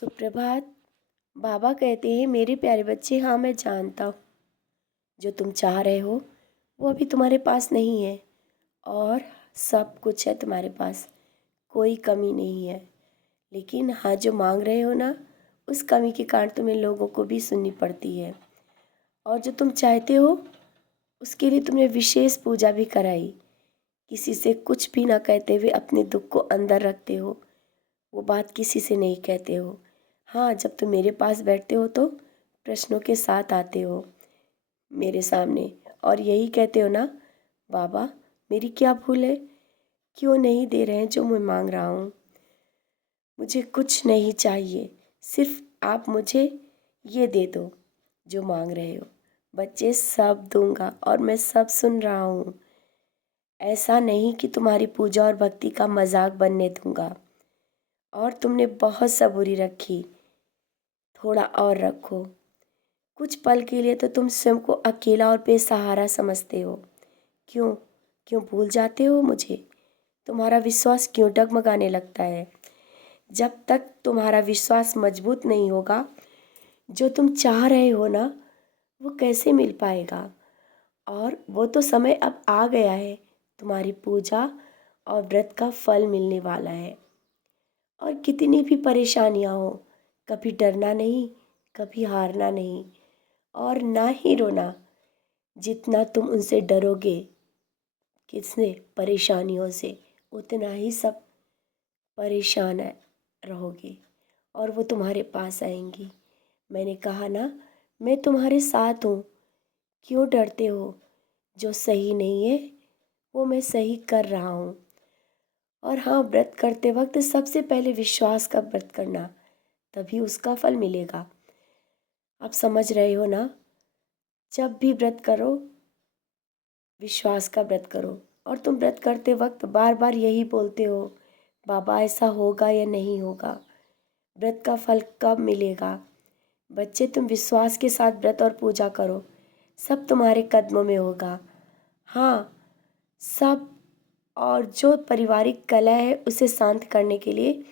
सुप्रभात। बाबा कहते हैं, मेरे प्यारे बच्चे, हाँ मैं जानता हूँ जो तुम चाह रहे हो वो अभी तुम्हारे पास नहीं है और सब कुछ है तुम्हारे पास, कोई कमी नहीं है। लेकिन हाँ, जो मांग रहे हो ना, उस कमी के कारण तुम्हें लोगों को भी सुननी पड़ती है। और जो तुम चाहते हो उसके लिए तुमने विशेष पूजा भी कराई। किसी से कुछ भी ना कहते हुए अपने दुख को अंदर रखते हो, वो बात किसी से नहीं कहते हो। हाँ, जब तुम मेरे पास बैठते हो तो प्रश्नों के साथ आते हो मेरे सामने और यही कहते हो ना, बाबा मेरी क्या भूल है, क्यों नहीं दे रहे हैं जो मैं मांग रहा हूँ। मुझे कुछ नहीं चाहिए, सिर्फ आप मुझे ये दे दो जो मांग रहे हो। बच्चे, सब दूंगा और मैं सब सुन रहा हूँ। ऐसा नहीं कि तुम्हारी पूजा और भक्ति का मजाक बनने दूंगा। और तुमने बहुत सबूरी रखी, थोड़ा और रखो। कुछ पल के लिए तो तुम स्वयं को अकेला और बेसहारा समझते हो। क्यों क्यों भूल जाते हो मुझे? तुम्हारा विश्वास क्यों डगमगाने लगता है? जब तक तुम्हारा विश्वास मजबूत नहीं होगा, जो तुम चाह रहे हो ना, वो कैसे मिल पाएगा? और वो तो समय अब आ गया है, तुम्हारी पूजा और व्रत का फल मिलने वाला है। और कितनी भी परेशानियां हो, कभी डरना नहीं, कभी हारना नहीं और ना ही रोना। जितना तुम उनसे डरोगे, किसने परेशानियों से, उतना ही सब परेशान रहोगे और वो तुम्हारे पास आएंगी। मैंने कहा ना, मैं तुम्हारे साथ हूँ। क्यों डरते हो? जो सही नहीं है वो मैं सही कर रहा हूँ। और हाँ, व्रत करते वक्त सबसे पहले विश्वास का व्रत करना, तभी उसका फल मिलेगा। आप समझ रहे हो ना? जब भी व्रत करो, विश्वास का व्रत करो। और तुम व्रत करते वक्त बार बार यही बोलते हो, बाबा ऐसा होगा या नहीं होगा, व्रत का फल कब मिलेगा। बच्चे, तुम विश्वास के साथ व्रत और पूजा करो, सब तुम्हारे कदमों में होगा। हाँ, सब। और जो पारिवारिक कलह है उसे शांत करने के लिए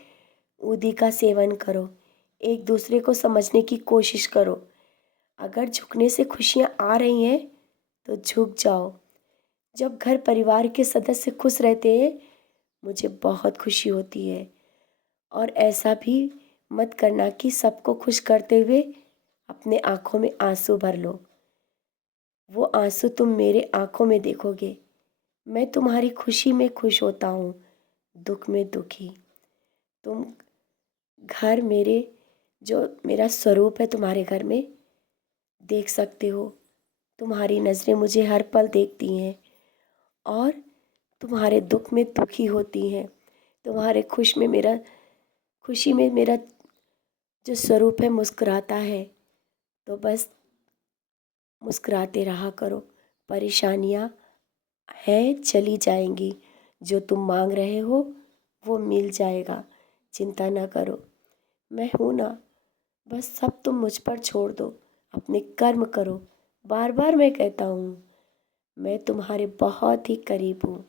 उदी का सेवन करो। एक दूसरे को समझने की कोशिश करो। अगर झुकने से खुशियाँ आ रही हैं तो झुक जाओ। जब घर परिवार के सदस्य खुश रहते हैं, मुझे बहुत खुशी होती है। और ऐसा भी मत करना कि सबको खुश करते हुए अपने आंखों में आंसू भर लो। वो आंसू तुम मेरे आंखों में देखोगे। मैं तुम्हारी खुशी में खुश होता हूँ, दुख में दुखी। तुम घर मेरे, जो मेरा स्वरूप है तुम्हारे घर में, देख सकते हो। तुम्हारी नज़रें मुझे हर पल देखती हैं और तुम्हारे दुख में दुखी होती हैं। तुम्हारे खुशी में मेरा जो स्वरूप है मुस्कुराता है। तो बस मुस्कुराते रहा करो। परेशानियाँ हैं, चली जाएंगी। जो तुम मांग रहे हो वो मिल जाएगा, चिंता ना करो। मैं हूँ ना, बस सब तुम मुझ पर छोड़ दो, अपने कर्म करो। बार बार मैं कहता हूँ, मैं तुम्हारे बहुत ही करीब हूँ।